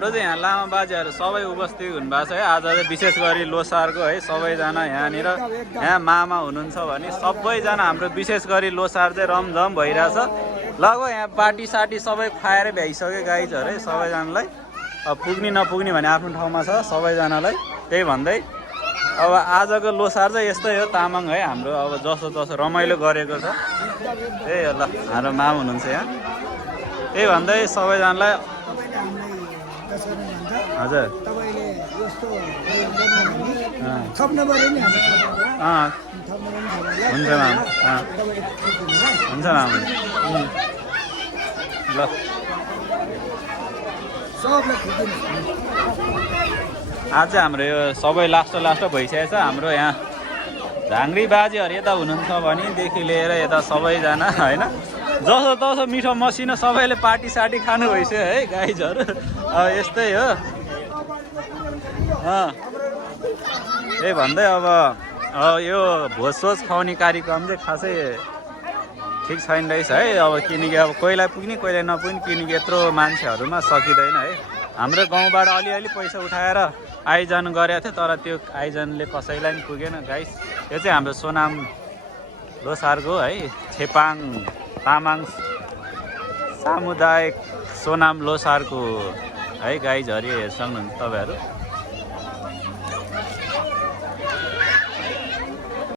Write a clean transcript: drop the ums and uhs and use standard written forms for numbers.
हाम्रो चाहिँ यहाँ लामा बाजेहरू सबै उपस्थित हुनुभएको छ है। आज चाहिँ विशेष गरी लोसारको है सबैजना यहाँनिर यहाँ मामा हुनुहुन्छ भने सबैजना हाम्रो विशेष गरी लोसार चाहिँ रमझम भइरहेछ। लगभग यहाँ पार्टी सार्टी सबै खुवाएर भ्याइसक्यो गाइजहरू है सबैजनालाई। अब पुग्ने नपुग्ने भने आफ्नो ठाउँमा छ सबैजनालाई। त्यही भन्दै अब आजको लोसार चाहिँ यस्तै हो तामाङ है हाम्रो। अब जसो जसो रमाइलो गरेको छ त्यही हो। ल हाम्रो मामा हुनुहुन्छ यहाँ। त्यही भन्दै सबैजनालाई हजुर हुन्छ माम हुन्छ माम ल आज चाहिँ हाम्रो यो सबै लास्ट भइसकेको छ। हाम्रो यहाँ झाङ्ग्री बाजेहरू यता हुनुहुन्छ भनेदेखि लिएर यता सबैजना होइन जसो तसो मिठो मसिनो सबैले पार्टी सार्टी खानु भइसक्यो है गाइजहरू। यस्तै हो। त्यही भन्दै अब यो भोजसोज खुवाउने कार्यक्रम चाहिँ खासै ठिक छैन रहेछ है। अब किनकि अब कोहीलाई पुग्ने कोहीलाई नपुग्ने किनकि यत्रो मान्छेहरूमा सकिँदैन है। हाम्रो गाउँबाट अलिअलि पैसा उठाएर आयोजन गरेको थियो तर त्यो आयोजनले कसैलाई पनि पुगेन गाइस। यो चाहिँ हाम्रो सोनाम लोसारको है छेपाङ तामाङ सामुदायिक सोनाम लोसारको है गाइजहरू हेर्न सक्नुहुन्छ तपाईँहरू।